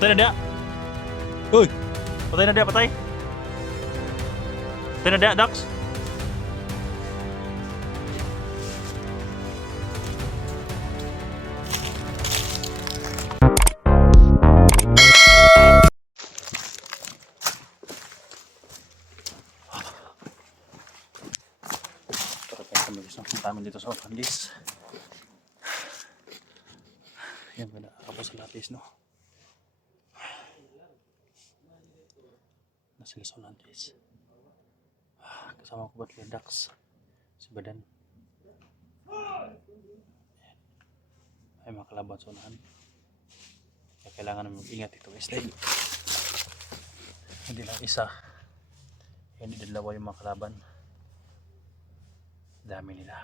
Patay na dia. Uy! Patay na dia, patay. Patay na dia, Dax. Kami gusto namin dito sa Orlandis. Yan, wala ako sa lapis, no? Nasa sa Orlandis. Kasama ko ba't yung Dax? Si Badan. Ay, mga kalaban sa unahan. Kaya kailangan namin mag-ingat ito guys. Dahil hindi lang isa. Hindi dalawa yung mga kalaban. Dami nila.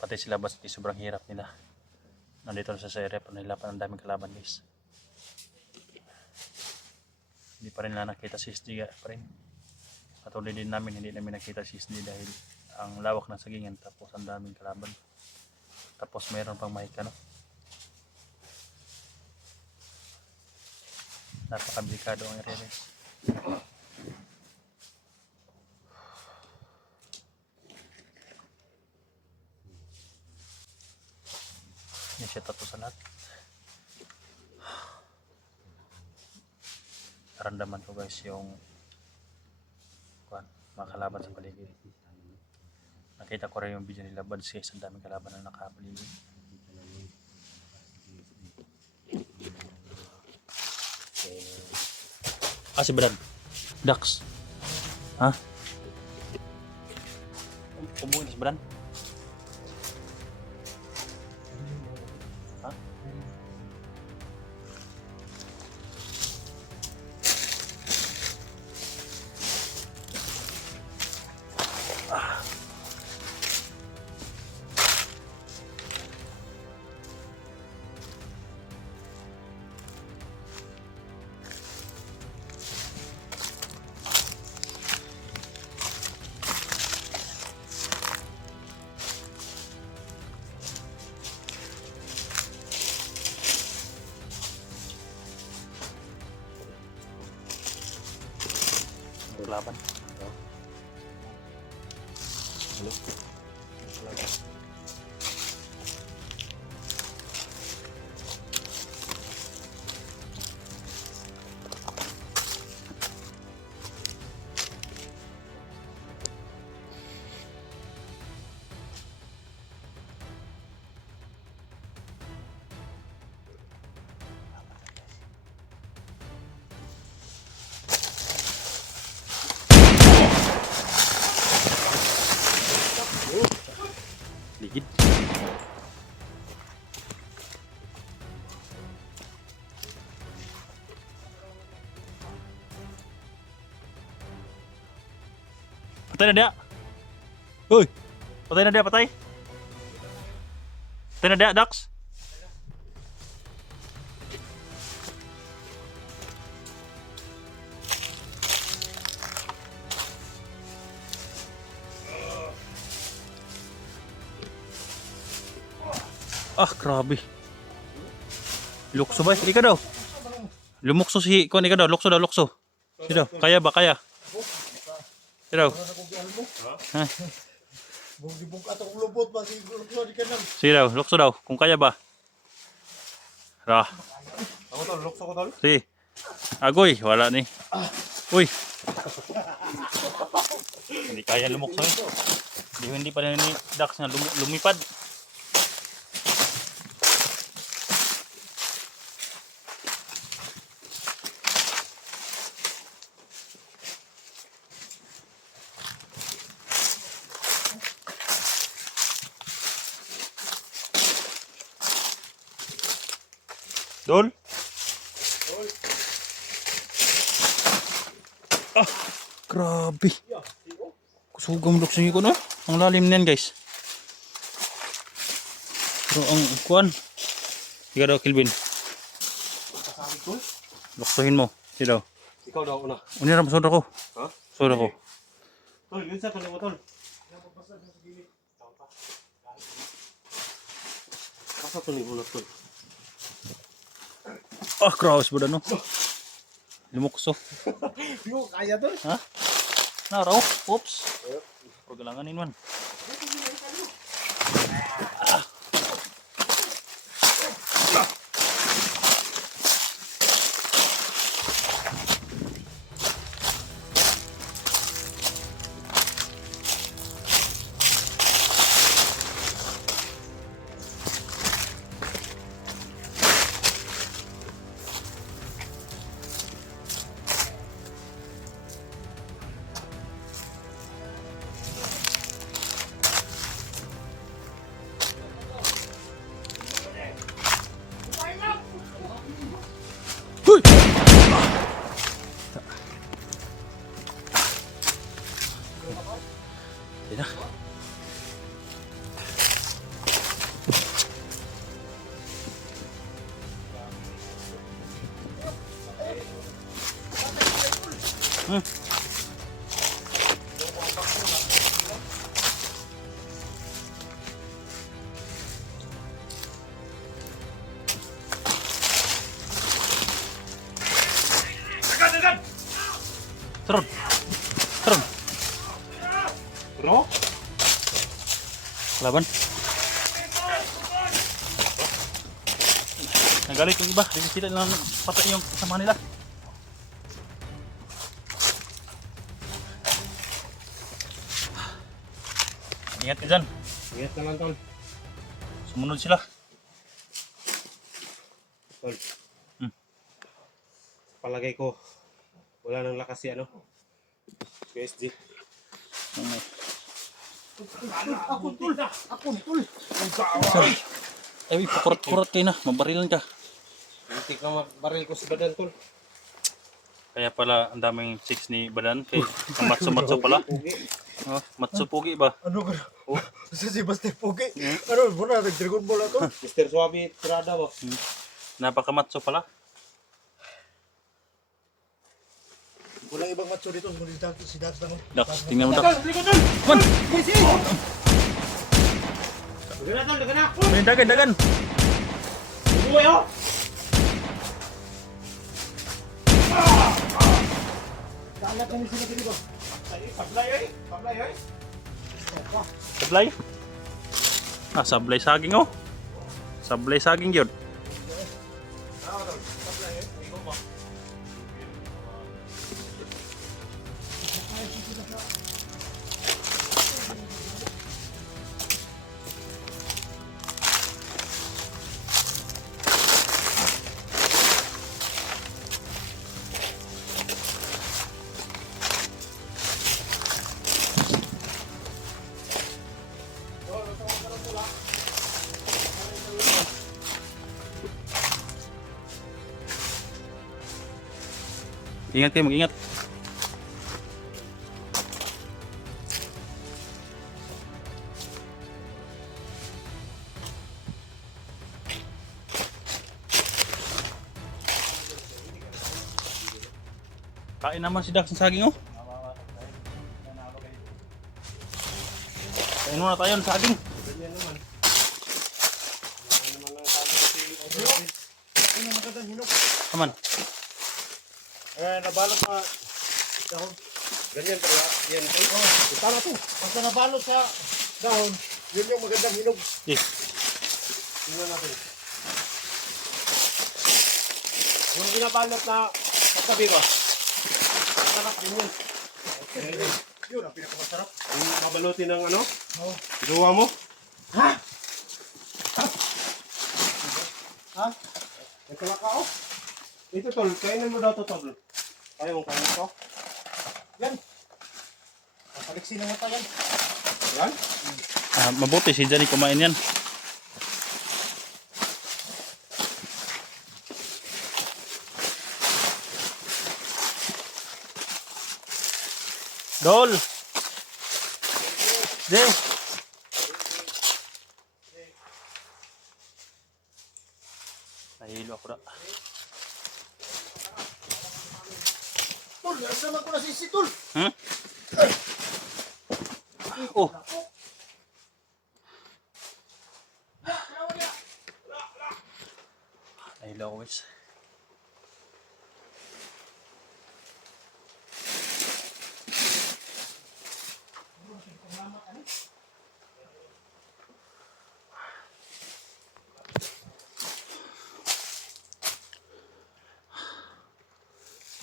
Pati sila basta sobrang hirap nila. Nandito na sa rep nila pa ng daming kalaban guys. Hindi pa rin nila nakita si SD pa rin. Patuloy din namin hindi namin nakita si SD dahil ang lawak ng sagingan tapos ang daming kalaban. Tapos mayroon pang mahika, no? Napakadelikado ang area guys. Yan siya tato sa lahat. Naramdaman ko guys yung mga kalaban sa paligid. Nakita ko rin yung video nila Bads guys, ang daming kalaban na nakapaligid. Si Brad Dax. Ha? Kumuha si Brad. Ha? Laban. Halo. Ligid. Patay na dia. Uy! Patay na dia, patay. Patay na dia, Dax. Grabe. Lukso ba? Ika daw. Lumukso si Kon, ika daw. Lukso daw, lukso. Si daw. Kaya ba? Kaya? Si daw. Ha? Si daw. Lukso daw. Kung kaya ba? Ra. Ako tol, lukso ko tol. Si. Agoy. Wala ni. Uy. Hindi kaya lumukso eh. Hindi pa rin ni Dax na lumipad. Dol? Grabe. Kusugam lukso ko no? Ang lalim niyan guys. Pero ang kuan. Ikaw daw Kilvin. Luksohin mo. Si daw. Ikaw daw una. Unya ra masod ako. Ha? Masod ako. Tol, yun sa tol mo tol. Asa to ni ulat tol? Ah, kraus ba no? Lumukso. Di ko kaya tol. Ha? Na raw. Oops. Pagalanganin man. Huy! Yan na. Turun. Turun. Bro? Laban. Nagalit yung iba. Hindi sila lang patay yung kasama nila. Ingat ka dyan. Ingat naman tol. Sumunod sila. Tol. Hmm. Palagay ko wala nang lakas si ano. PSG. Ako tol. Ay, pakurot-kurot kayo na. Mabarilan ka. Hindi ka mabaril ko sa badan tol. Kaya pala ang daming chicks ni Badan. Kay ang matso-matso pala. Pugi. Oh, matso pugi ba? Ano ka? Oh, si Buster Pogi. Ano, muna nag-Dragon Ball ako. Mr. Suabe Tirada ba? Napakamatso pala. Walang ibang macho dito, si Dax lang. Dax, tingnan mo Dax. Man! Dagan na tol, dagan na. May dagan. Buhay oh. Kalat kami sila dito. Sablay ay. Sablay ay. Sablay. Ah, sablay saging oh. Sablay saging yun. Ingat kayo, mag-ingat. Kain naman si Dax ng saging oh. Kain muna tayo ng saging. Ganyan naman. Ano naman ang sabi si Ano magandang hinog? Aman. Nabalot pa. Dahon. ganyan pala. Yan tol. Ito na to. Basta nabalot sa dahon, yun yung magandang hinog. Eh, Tingnan natin. Yung binabalot na pagkabi ba? Sarap din yun. Yun ang pinakamasarap. Yung kabalutin ng ano? Oo. Gawa mo? Ha? Ha? Ito na ka oh. Ito tol, kainin mo daw to tol. Ayaw mong kainin to. Yan. Papaliksi na mata yan. Yan. mabuti si Johnny kumain yan. Dol! De! Nahilo ako na. Tol, naman ko na si Tol. Hmm? Oh! ilaw guys.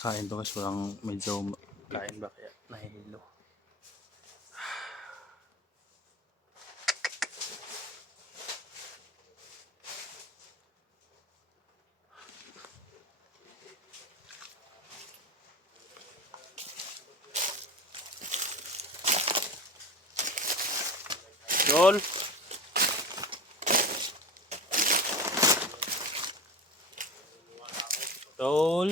Kain ba guys, walang medyo kain ba kaya nahihilo. Yol. Yol.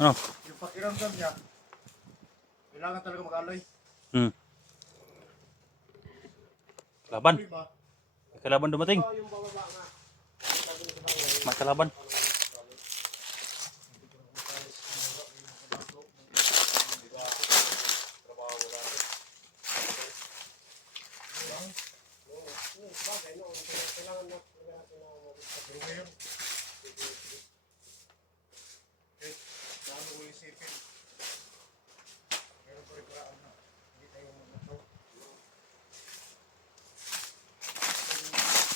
Ano? Yung pakiramdam niya, kailangan talaga mag-alay. Hmm. Kalaban. Lima. May kalaban dumating. Yung bababa nga. May kalaban. Pero ngayon, eh, paano ko isipin? Meron pa rin paraan na. Hindi tayo magnakaw.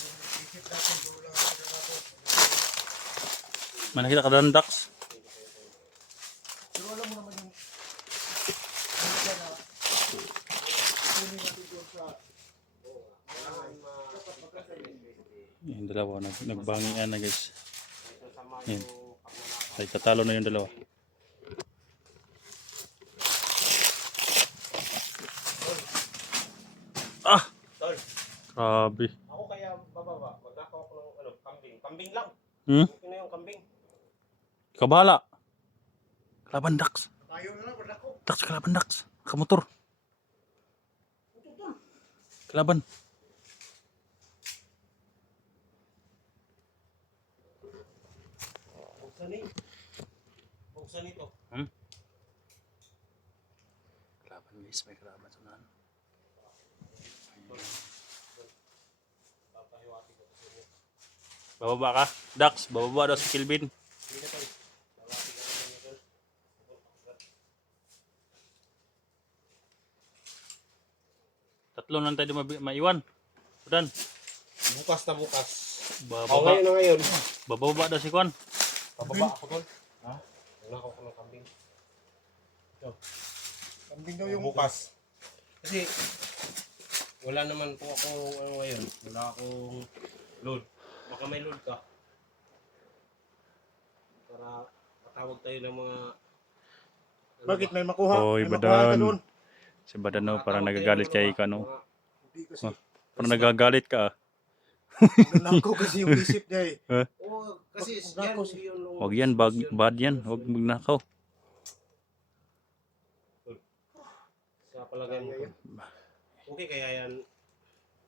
Kung isip natin, doon lang sa nato. May nakita ka doon, Dax? Pero alam mo naman yung ano ka na kunin natin doon sa dapat magkasa yun. Yung dalawa, nagbangian na guys. Yan. Ay, tatalo na yung dalawa. Ah! Tol, Grabe. ako kaya bababa. Magnakaw ako ng ano, kambing. Kambing lang. Hmm? Okay na yung kambing. Ikaw bahala. Kalaban, Dax. Tayo na lang, wala ko. Dax, kalaban, Dax. Kamotor. Kalaban. Buksan ito. Hmm? Kalaban guys, may kalaban sa unahan. Bababa ka? Dax, bababa daw si Kilvin. Tatlo lang tayo maiwan. Udan, Bukas na bukas. bababa. Ngayon na ngayon. Bababa daw si Kwan. Bababa ako tol. Ha? Magnakaw ko ng kambing. Kambing daw yung Bukas. Kasi wala naman po ako ano ngayon. Wala akong load. Baka may load ka. Para matawag tayo ng mga Bakit may makuha? Oy, May makuha ka Badan. doon. Si Badano parang nagagalit kay Kano. Hindi kasi. Parang nagagalit ka. Nanakaw kasi yung isip niya eh. Oo, kasi Magnakaw yan siya. yun. Huwag yan, bad yan. Huwag magnakaw. Sa palagay mo. Okay kaya yan.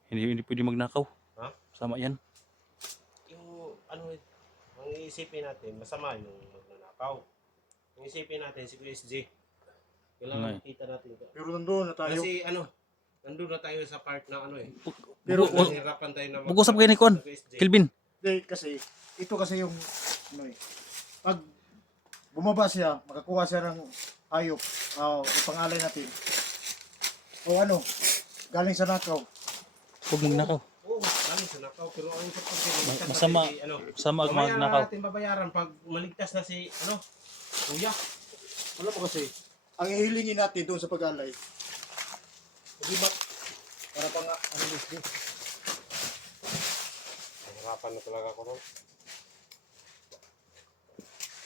Hindi pwede magnakaw. Ha? Sama yan. Yung ano, ang iisipin natin, masama yung magnanakaw. Ang isipin natin si QSG. Kailangan makita natin ito. Pero nandun na tayo. Kasi ano, nandun na tayo sa part na ano eh. Pero Nahihirapan tayo na Mag-usap kayo ni Kwan. Kilvin. hindi, kasi ito kasi yung ano eh. Pag bumaba siya, makakuha siya ng hayop. Ipangalay natin. O ano, galing sa nakaw. Huwag magnakaw. Oo, galing sa nakaw. Pero ang importante, Masama. Masama ang magnakaw. natin babayaran pag maligtas na si, ano, kuya. Wala po kasi. Ang ihilingin natin doon sa pag-alay. Hindi ba? Para pa nga, ano gusto. Nahihirapan na talaga ako ron.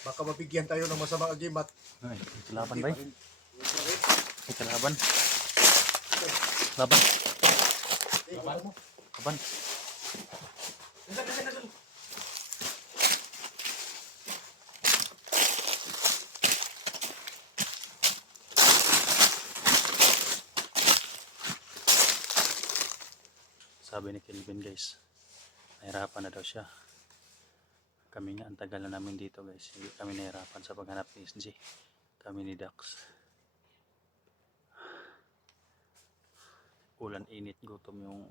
Baka mabigyan tayo ng masamang agimat. Ay, may kalaban ba? May kalaban. Laban. Laban. Sabi ni Kelvin guys, nahirapan na daw siya. Kami nga, ang tagal na namin dito guys. Hindi kami nahirapan sa paghanap ni SG. Kami ni Dax. ulan, init, gutom yung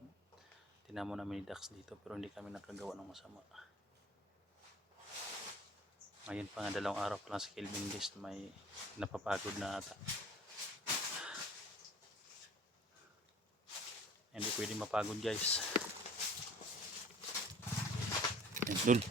tinamo namin ni Dax dito, pero hindi kami nakagawa ng masama. Ngayon pa nga 2 araw pa lang si Kelvin guys, may napapagod na ata. Hindi pwede mapagod guys. Yan, dul.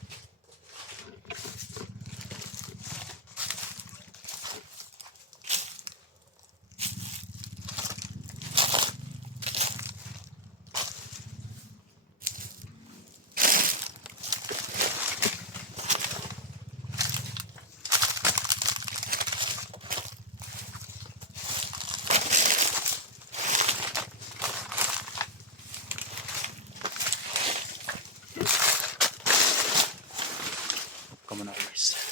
Come on guys.